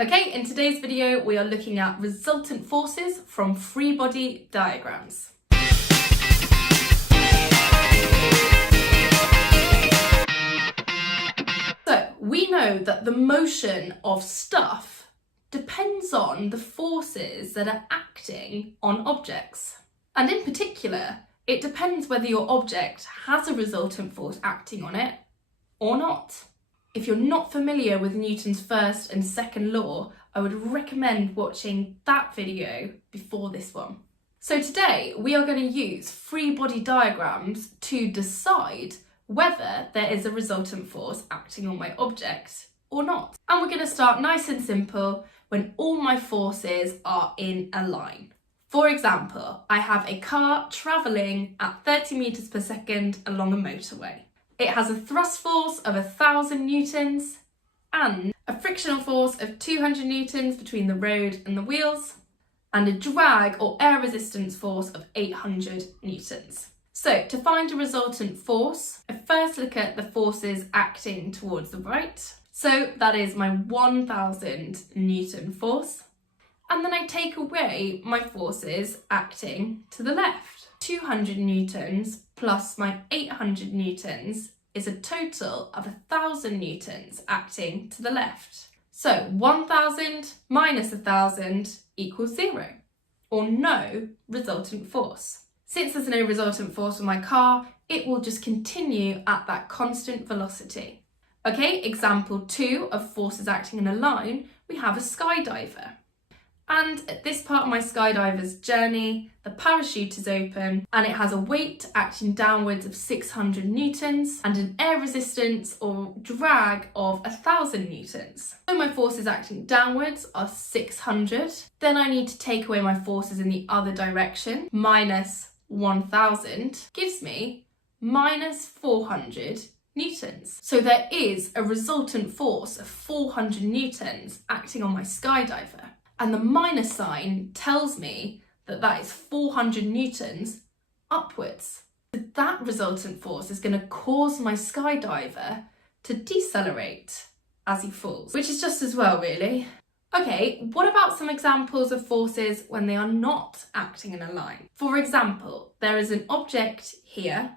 Okay, in today's video we are looking at resultant forces from free body diagrams. So we know that the motion of stuff depends on the forces that are acting on objects. And in particular, it depends whether your object has a resultant force acting on it or not. If you're not familiar with Newton's first and second law, I would recommend watching that video before this one. So today we are going to use free body diagrams to decide whether there is a resultant force acting on my object or not. And we're going to start nice and simple when all my forces are in a line. For example, I have a car travelling at 30 meters per second along a motorway. It has a thrust force of 1,000 newtons and a frictional force of 200 newtons between the road and the wheels and a drag or air resistance force of 800 newtons. So to find a resultant force, I first look at the forces acting towards the right. So that is my 1,000 newton force. And then I take away my forces acting to the left. 200 newtons plus my 800 newtons is a total of 1,000 newtons acting to the left. So 1,000 minus 1,000 equals 0, or no resultant force. Since there's no resultant force with my car, it will just continue at that constant velocity. Okay, example 2 of forces acting in a line, we have a skydiver. And at this part of my skydiver's journey, the parachute is open and it has a weight acting downwards of 600 newtons and an air resistance or drag of 1,000 newtons. So my forces acting downwards are 600. Then I need to take away my forces in the other direction. Minus 1,000 gives me minus 400 newtons. So there is a resultant force of 400 newtons acting on my skydiver. And the minus sign tells me that that is 400 newtons upwards. So that resultant force is going to cause my skydiver to decelerate as he falls, which is just as well, really. Okay, what about some examples of forces when they are not acting in a line? For example, there is an object here.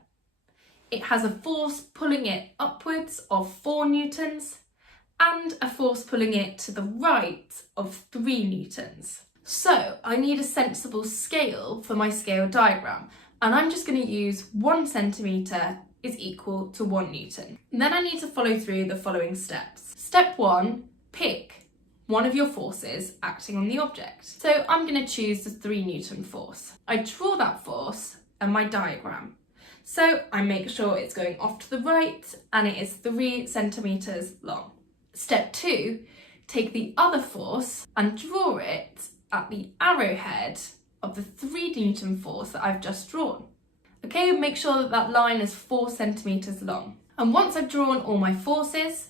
It has a force pulling it upwards of 4 newtons. And a force pulling it to the right of 3 newtons. So I need a sensible scale for my scale diagram, and I'm just going to use 1 centimetre is equal to 1 newton. And then I need to follow through the following steps. Step 1, pick one of your forces acting on the object. So I'm going to choose the 3 newton force. I draw that force and my diagram. So I make sure it's going off to the right and it is 3 centimetres long. Step 2, take the other force and draw it at the arrowhead of the 3 newton force that I've just drawn. Okay, make sure that that line is 4 centimetres long. And once I've drawn all my forces,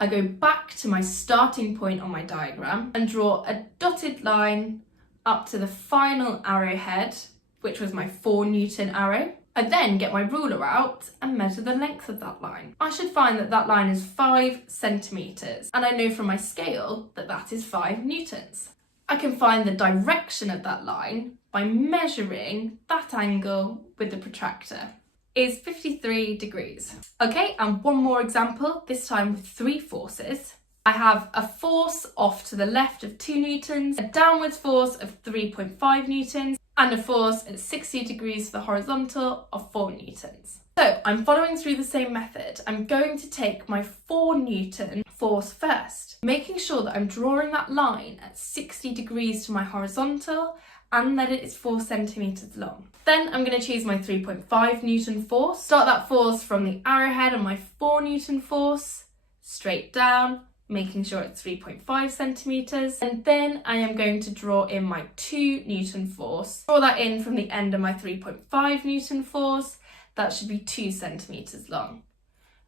I go back to my starting point on my diagram and draw a dotted line up to the final arrowhead, which was my 4 newton arrow. I then get my ruler out and measure the length of that line. I should find that that line is 5 centimetres, and I know from my scale that that is 5 newtons. I can find the direction of that line by measuring that angle with the protractor. Is 53 degrees. Okay, and one more example, this time with 3 forces. I have a force off to the left of 2 newtons, a downwards force of 3.5 newtons, and a force at 60 degrees for the horizontal of 4 newtons. So I'm following through the same method. I'm going to take my 4 newton force first, making sure that I'm drawing that line at 60 degrees to my horizontal and that it is 4 centimetres long. Then I'm going to choose my 3.5 newton force, start that force from the arrowhead on my 4 newton force, straight down, making sure it's 3.5 centimetres, and then I am going to draw in my 2 newton force, draw that in from the end of my 3.5 newton force, that should be 2 centimetres long.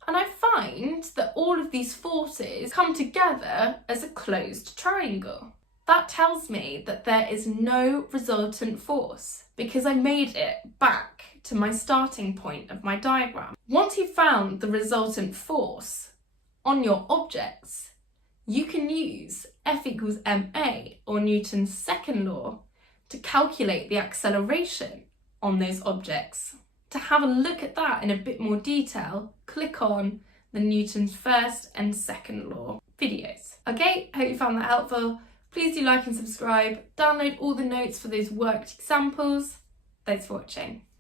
And I find that all of these forces come together as a closed triangle. That tells me that there is no resultant force because I made it back to my starting point of my diagram. Once you've found the resultant force on your objects, you can use F equals ma, or Newton's second law, to calculate the acceleration on those objects. To have a look at that in a bit more detail, click on the Newton's first and second law videos. Okay, hope you found that helpful. Please do like and subscribe. Download all the notes for those worked examples. Thanks for watching.